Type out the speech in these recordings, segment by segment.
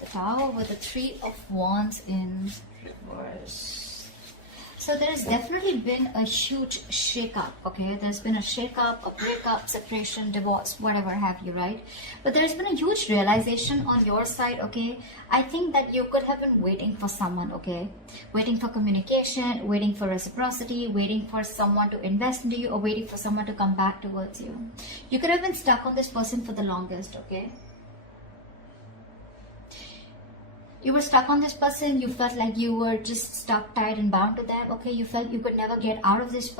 The Tower with the Three of Wands in reverse. So there has definitely been a huge shake-up, okay? There's been a shake-up, a breakup, separation, divorce, whatever have you, right? But there's been a huge realization on your side, okay? I think that you could have been waiting for someone, okay? Waiting for communication, waiting for reciprocity, waiting for someone to invest into you, or waiting for someone to come back towards you. You could have been stuck on this person for the longest, okay? You were stuck on this person, you felt like you were just stuck, tied and bound to them, okay? You felt you could never get out of this,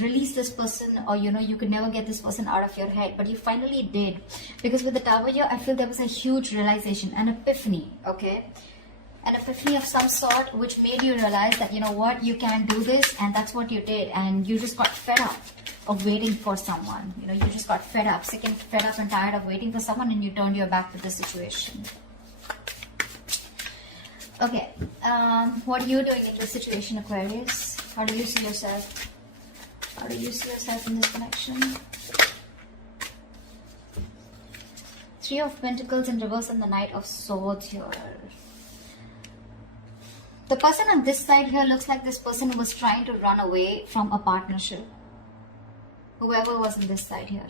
release this person, or you know, you could never get this person out of your head, but you finally did. Because with the Tower here, I feel there was a huge realization, an epiphany, okay? An epiphany of some sort, which made you realize that, you know what, you can do this, and that's what you did, and you just got fed up of waiting for someone. You know, you just got fed up, sick and fed up and tired of waiting for someone, and you turned your back to the situation. Okay, what are you doing in this situation, Aquarius? How do you see yourself? How do you see yourself in this connection? Three of Pentacles in reverse and the Knight of Swords here. The person on this side here looks like this person was trying to run away from a partnership. Whoever was on this side here.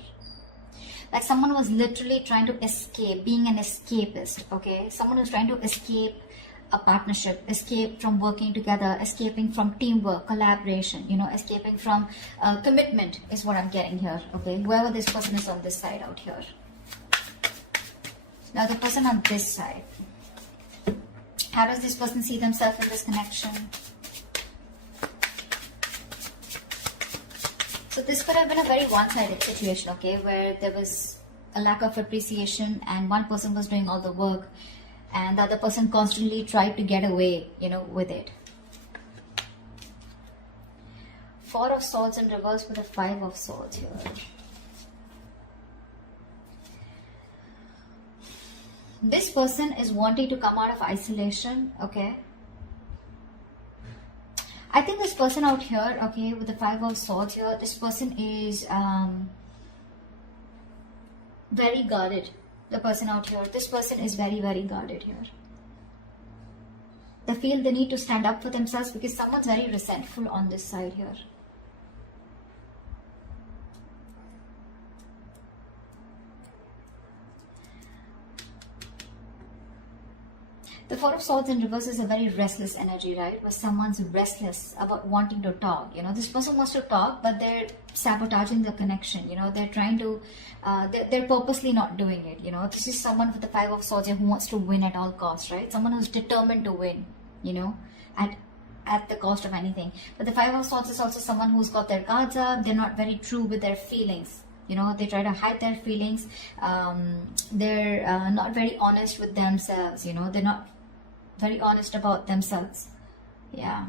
Like someone was literally trying to escape, being an escapist, okay? Someone was trying to escape a partnership, escape from working together, escaping from teamwork, collaboration, you know, escaping from commitment is what I'm getting here, okay? Whoever this person is on this side out here. Now the person on this side, how does this person see themselves in this connection? So this could have been a very one-sided situation, okay, where there was a lack of appreciation and one person was doing all the work and the other person constantly tried to get away, you know, with it. Four of Swords in reverse with a Five of Swords here. This person is wanting to come out of isolation, okay? I think this person out here, okay, with the Five of Swords here, this person is very guarded. The person out here, this person is very, very guarded here. They feel the need to stand up for themselves because someone's very resentful on this side here. The Four of Swords in reverse is a very restless energy, right? Where someone's restless about wanting to talk. You know, this person wants to talk, but they're sabotaging the connection. You know, they're trying to, they're purposely not doing it. You know, this is someone with the Five of Swords who wants to win at all costs, right? Someone who's determined to win, you know, at the cost of anything. But the Five of Swords is also someone who's got their guards up. They're not very true with their feelings. You know, they try to hide their feelings. They're not very honest with themselves. You know, they're not very honest about themselves. Yeah.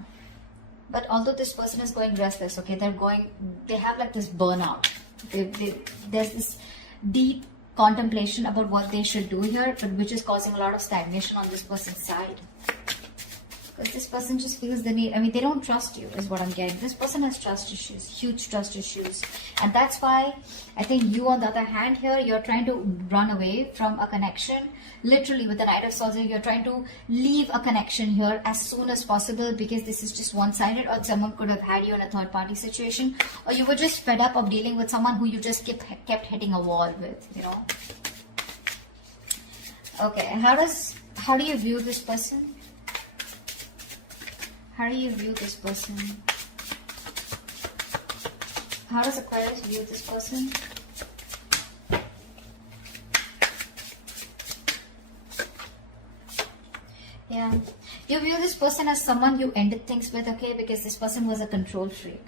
But although this person is going restless, okay, they have like this burnout. There's this deep contemplation about what they should do here, but which is causing a lot of stagnation on this person's side. Because this person just feels the need. I mean, they don't trust you is what I'm getting. This person has trust issues, huge trust issues. And that's why I think you, on the other hand here, you're trying to run away from a connection. Literally with the Knight of Swords, you're trying to leave a connection here as soon as possible because this is just one-sided, or someone could have had you in a third-party situation, or you were just fed up of dealing with someone who you just kept hitting a wall with, you know. Okay, how do you view this person? How do you view this person? How does Aquarius view this person? Yeah. You view this person as someone you ended things with, okay? Because this person was a control freak.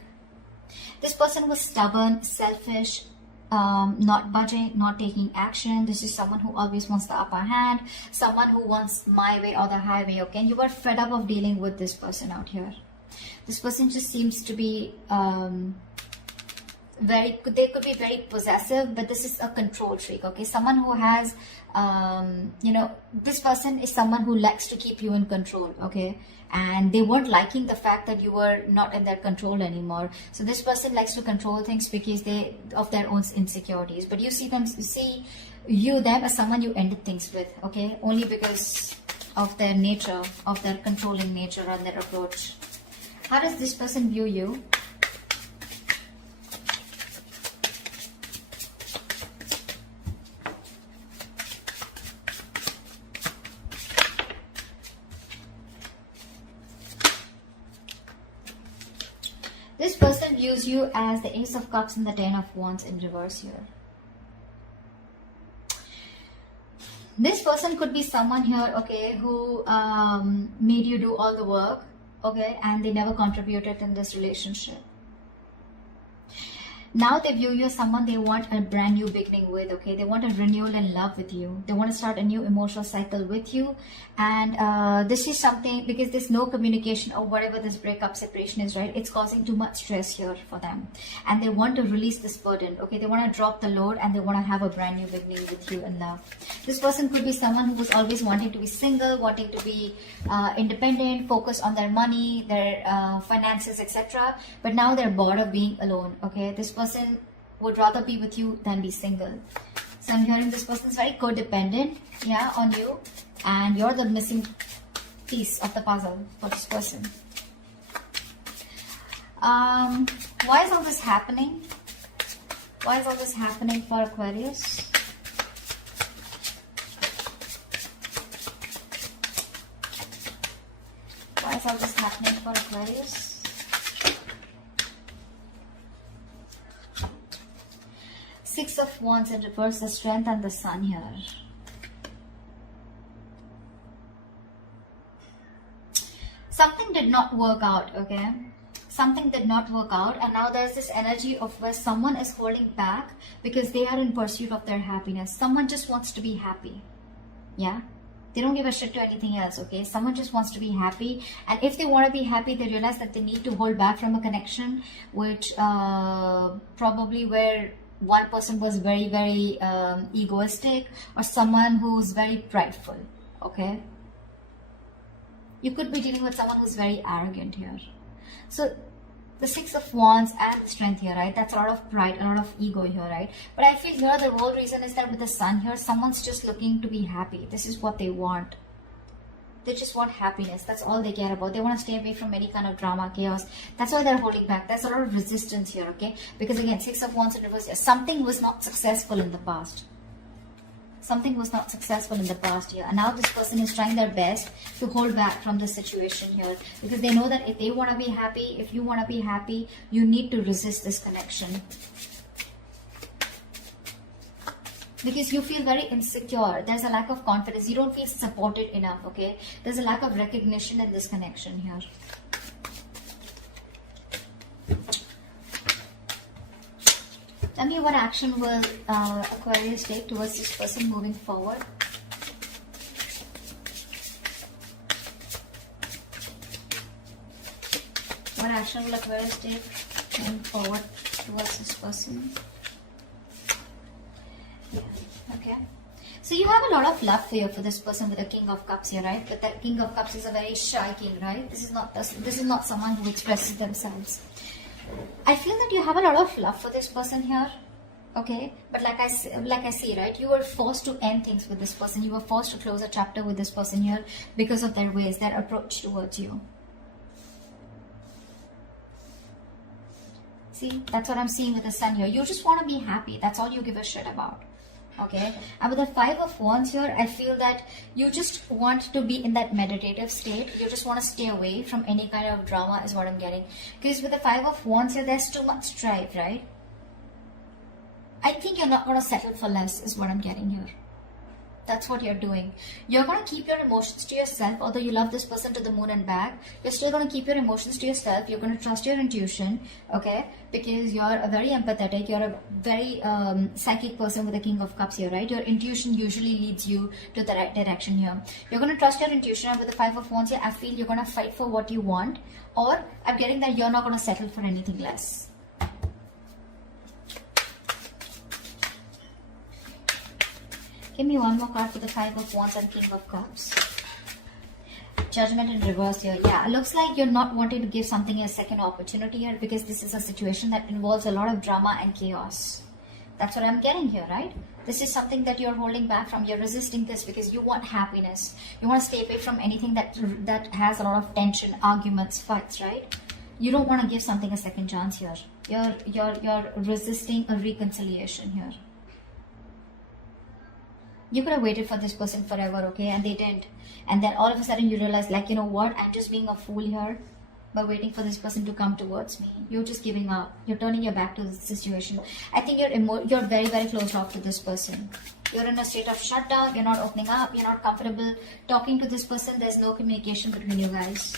This person was stubborn, selfish, not budging, not taking action. This is someone who always wants the upper hand, someone who wants my way or the highway, okay? And you are fed up of dealing with this person out here. This person just seems to be they could be very possessive, but this is a control freak, okay? Someone who has you know, this person is someone who likes to keep you in control, okay? And they weren't liking the fact that you were not in their control anymore. So this person likes to control things because of their own insecurities. But you see view them as someone you ended things with, okay? Only because of their nature, of their controlling nature and their approach. How does this person view you? This person views you as the Ace of Cups and the Ten of Wands in reverse here. This person could be someone here, okay, who made you do all the work, okay, and they never contributed in this relationship. Now they view you as someone they want a brand new beginning with, okay? They want a renewal in love with you. They want to start a new emotional cycle with you. And this is something, because there's no communication or whatever this breakup separation is, right? It's causing too much stress here for them. And they want to release this burden, okay? They want to drop the load and they want to have a brand new beginning with you in love. This person could be someone who was always wanting to be single, wanting to be independent, focused on their money, their finances, etc. But now they're bored of being alone, okay? This person would rather be with you than be single. So I'm hearing this person is very codependent, yeah, on you, and you're the missing piece of the puzzle for this person. Why is all this happening? Why is all this happening for Aquarius? Why is all this happening for Aquarius? Six of Wands in reverse, the Strength and the Sun here. Something did not work out, okay? Something did not work out, and now there's this energy of where someone is holding back because they are in pursuit of their happiness. Someone just wants to be happy, yeah? They don't give a shit to anything else, okay? Someone just wants to be happy, and if they want to be happy, they realize that they need to hold back from a connection, which probably where one person was very, very egoistic, or someone who's very prideful, okay? You could be dealing with someone who's very arrogant here. So the Six of Wands and the Strength here, right? That's a lot of pride, a lot of ego here, right? But I feel here the whole reason is that with the Sun here, someone's just looking to be happy. This is what they want. They just want happiness. That's all they care about. They want to stay away from any kind of drama, chaos. That's why they're holding back. There's a lot of resistance here, okay? Because again, Six of Wands in reverse here. Something was not successful in the past. Something was not successful in the past here. And now this person is trying their best to hold back from this situation here. Because they know that if they want to be happy, if you want to be happy, you need to resist this connection. Because you feel very insecure. There's a lack of confidence. You don't feel supported enough, okay? There's a lack of recognition in this connection here. Tell me what action will Aquarius take towards this person moving forward. What action will Aquarius take moving forward towards this person? Yeah, okay. So you have a lot of love here for this person with the King of Cups here, right? But that King of Cups is a very shy king, right? This is not someone who expresses themselves. I feel that you have a lot of love for this person here, okay? But like I see, right? You were forced to end things with this person. You were forced to close a chapter with this person here because of their ways, their approach towards you. See, that's what I'm seeing with the Sun here. You just want to be happy. That's all you give a shit about. Okay, and with the Five of Wands here, I feel that you just want to be in that meditative state. You just want to stay away from any kind of drama is what I'm getting. Because with the Five of Wands here, there's too much strife, right? I think you're not going to settle for less is what I'm getting here. That's what you're doing. You're going to keep your emotions to yourself. Although you love this person to the moon and back, you're still going to keep your emotions to yourself. You're going to trust your intuition, okay? Because you're a very empathetic, you're a very psychic person with the King of Cups here, right? Your intuition usually leads you to the right direction here. You're going to trust your intuition, and with the Five of Wands here, I feel you're going to fight for what you want, or I'm getting that you're not going to settle for anything less. Give me one more card for the Five of Wands and King of Cups. Judgment in reverse here. Yeah, it looks like you're not wanting to give something a second opportunity here because this is a situation that involves a lot of drama and chaos. That's what I'm getting here, right? This is something that you're holding back from. You're resisting this because you want happiness. You want to stay away from anything that has a lot of tension, arguments, fights, right? You don't want to give something a second chance here. You're resisting a reconciliation here. You could have waited for this person forever, okay? And they didn't. And then all of a sudden you realize, like, you know what? I'm just being a fool here by waiting for this person to come towards me. You're just giving up. You're turning your back to the situation. I think you're very, very closed off to this person. You're in a state of shutdown. You're not opening up. You're not comfortable talking to this person. There's no communication between you guys.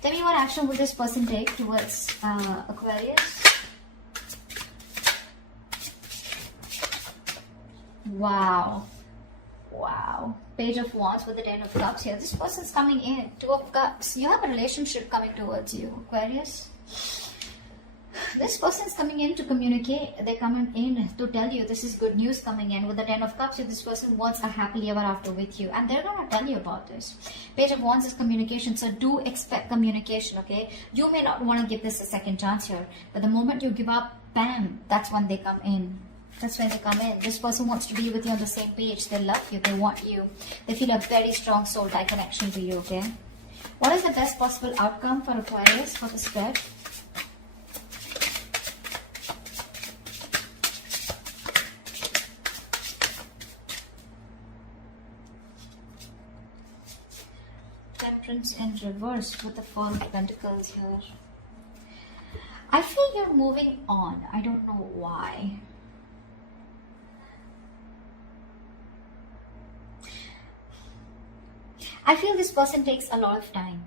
Tell me, what action will this person take towards Aquarius? Wow. Wow. Page of Wands with the 10 of Cups here. This person's coming in. 2 of Cups. You have a relationship coming towards you, Aquarius. This person's coming in to communicate. They're coming in to tell you this is good news coming in. With the 10 of Cups, this person wants a happily ever after with you. And they're going to tell you about this. Page of Wands is communication. So do expect communication, okay? You may not want to give this a second chance here. But the moment you give up, bam, that's when they come in. That's when they come in. This person wants to be with you on the same page. They love you. They want you. They feel a very strong soul tie connection to you, okay? What is the best possible outcome for Aquarius for the spread? Temperance in reverse with the Four of Pentacles here. I feel you're moving on. I don't know why. I feel this person takes a lot of time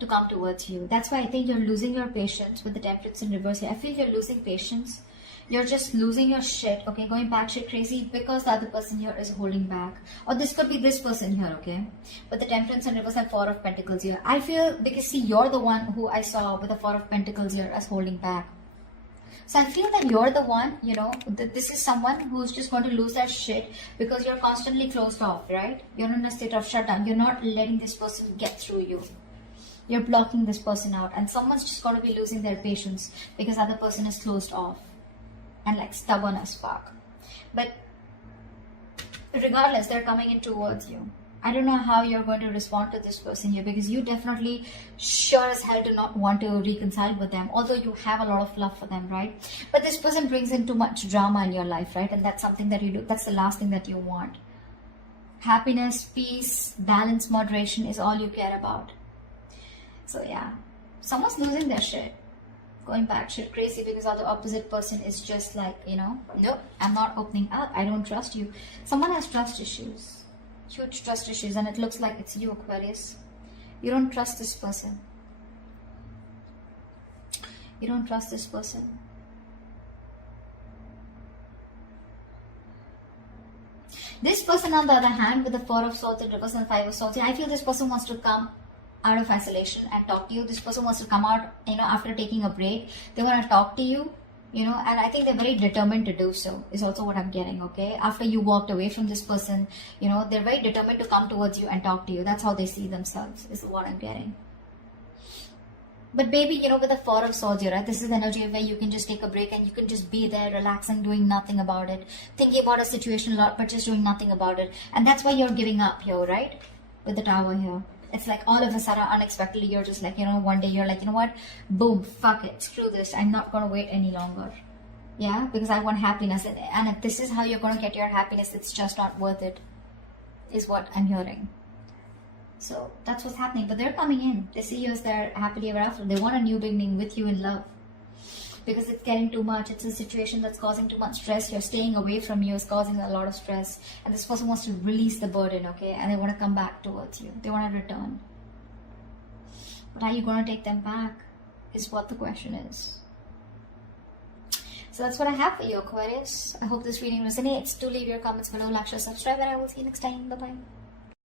to come towards you. That's why I think you're losing your patience with the Temperance in reverse here. I feel you're losing patience. You're just losing your shit, okay? Going batshit crazy because the other person here is holding back. Or this could be this person here, okay? But the Temperance in reverse and Four of Pentacles here. I feel, because see, you're the one who I saw with the Four of Pentacles here as holding back. So I feel that you're the one, you know, that this is someone who's just going to lose their shit because you're constantly closed off, right? You're in a state of shutdown. You're not letting this person get through you. You're blocking this person out. And someone's just going to be losing their patience because the other person is closed off and like stubborn as fuck. But regardless, they're coming in towards you. I don't know how you're going to respond to this person here because you definitely sure as hell do not want to reconcile with them, although you have a lot of love for them, right? But this person brings in too much drama in your life, right? And that's something that you do. That's the last thing that you want. Happiness, peace, balance, moderation is all you care about. So yeah, someone's losing their shit. Going back shit crazy because the opposite person is just like, you know, nope, I'm not opening up. I don't trust you. Someone has trust issues. Huge trust issues, and it looks like it's you, Aquarius. You don't trust this person. You don't trust this person. This person, on the other hand, with the Four of Swords and reverse and Five of Swords, I feel this person wants to come out of isolation and talk to you. This person wants to come out, you know, after taking a break. They want to talk to you. You know, and I think they're very determined to do so, is also what I'm getting, okay? After you walked away from this person, you know, they're very determined to come towards you and talk to you. That's how they see themselves, is what I'm getting. But baby, you know, with the Four of Swords here, right? This is the energy where you can just take a break and you can just be there, relaxing, doing nothing about it. Thinking about a situation a lot, but just doing nothing about it. And that's why you're giving up here, right? With the Tower here. It's like all of a sudden, unexpectedly, you're just like, you know, one day you're like, you know what? Boom, fuck it, screw this. I'm not going to wait any longer. Yeah, because I want happiness. And if this is how you're going to get your happiness, it's just not worth it, is what I'm hearing. So that's what's happening. But they're coming in. They see you as their happily ever after. They want a new beginning with you in love. Because it's getting too much. It's a situation that's causing too much stress. You're staying away from you is causing a lot of stress. And this person wants to release the burden, okay? And they want to come back towards you. They want to return. But are you going to take them back? Is what the question is. So that's what I have for you, Aquarius. I hope this reading resonates. Do leave your comments below, like, share, subscribe, and I will see you next time. Bye-bye.